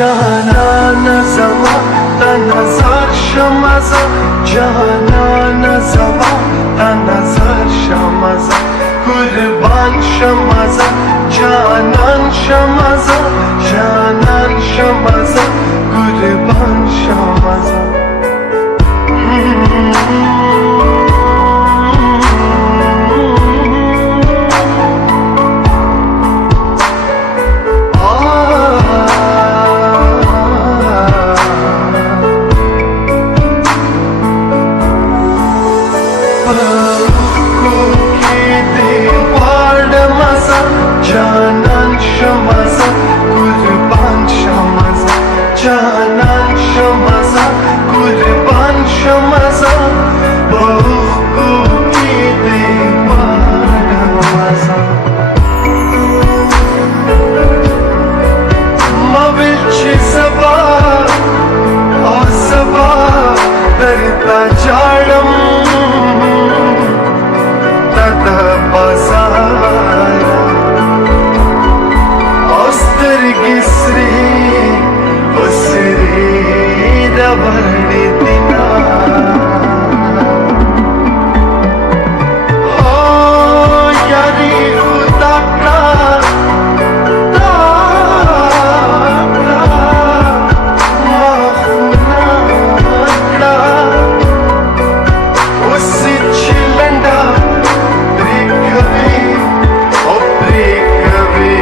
Janana zama tana shama. Janana zama tana shama. Kurban shama. Janan shama. Janan shama. Kurban shama. Janan shama, kurban shama. Janan shama, kurban shama. Bahku ki devanamaza. Mavilchi zaba, o zaba, darta jalam. Tada bazara. Gisri, osri, davarni tina. Oh, yari udakna, takna, mahunakna. Usi chilanda, prikavi, o prikavi,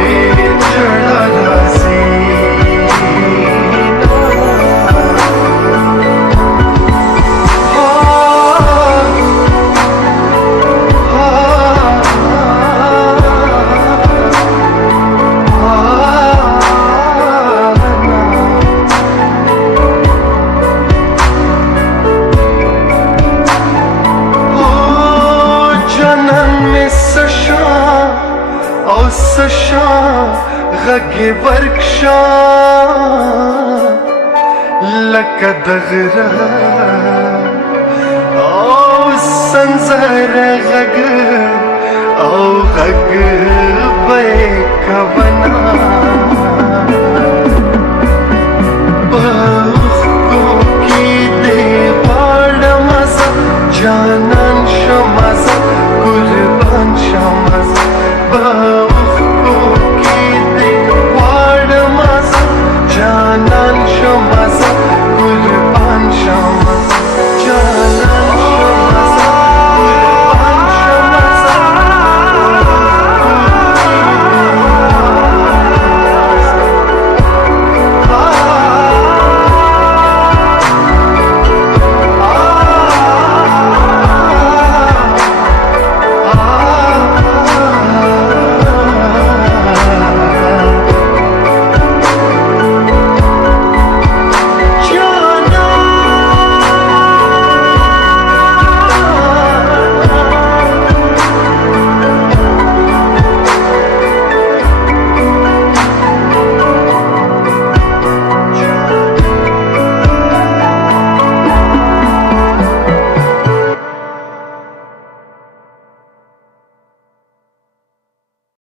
chadala. Sasha, ghage varksha, lakadagra, oh sanzar ghage, oh ghage bekavana, bahko ki devanamaza, jana.